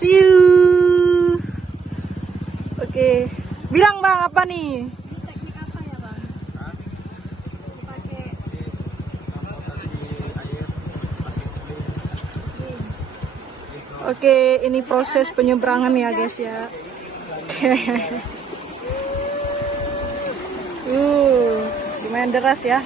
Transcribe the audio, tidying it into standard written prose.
See you. Oke. Bilang Bang apa nih? Ini teknik apa ya Bang? Dipakai Oke, ini proses penyeberangan ya guys ya. Lumayan deras ya.